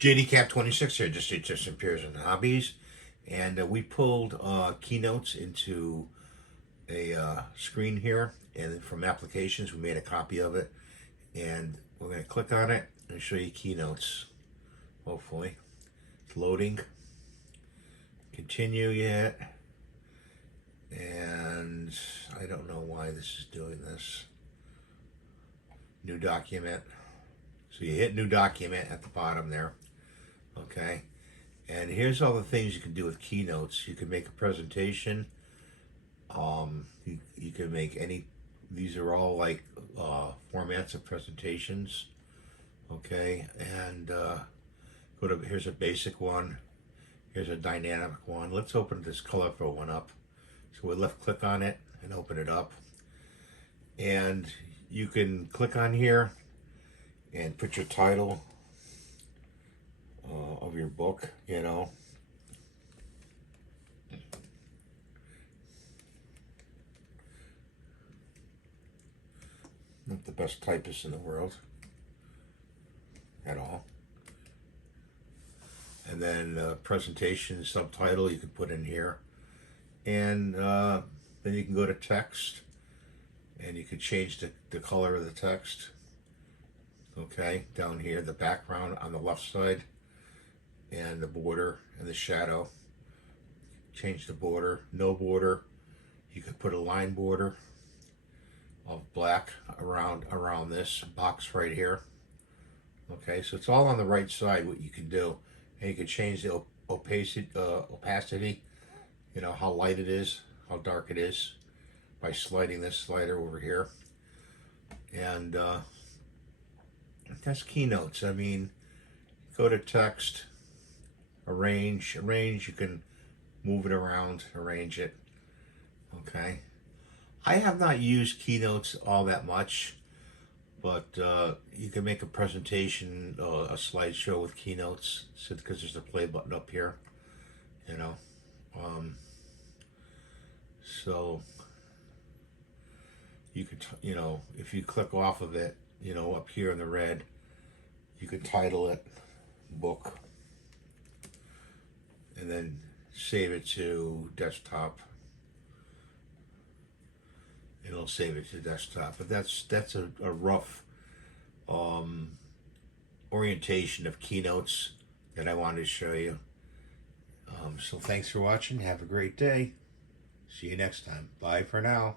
JDCap26 here, it just appears in hobbies. And we pulled keynotes into a screen here, and from applications we made a copy of it, and we're going to click on it and show you keynotes. Hopefully it's loading. Continue yet, and I don't know why this is doing this. New document. So you hit new document at the bottom there. Okay, and here's all the things you can do with keynotes. You can make a presentation. You can make any. These are all like formats of presentations. Okay, and go to, here's a basic one. Here's a dynamic one. Let's open this colorful one up. So we left click on it and open it up, and you can click on here and put your title of your book, you know. Not the best typist in the world at all. And then presentation subtitle you can put in here, and then you can go to text, and you can change the color of the text. Okay, down here, the background on the left side, and the border and the shadow. Change the border. No border. You could put a line border of black around this box right here. Okay, so it's all on the right side what you can do, and you can change the opacity. You know how light it is, how dark it is, by sliding this slider over here. And that's keynotes. I mean, go to text, arrange. You can move it around, arrange it. Okay. I have not used keynotes all that much, but you can make a presentation, a slideshow with keynotes, because there's a play button up here, you know. So you could, you know, if you click off of it, you know, up here in the red, you could title it book, and then save it to desktop. It'll save it to desktop. But that's a rough orientation of keynotes that I wanted to show you. So thanks for watching. Have a great day. See you next time. Bye for now.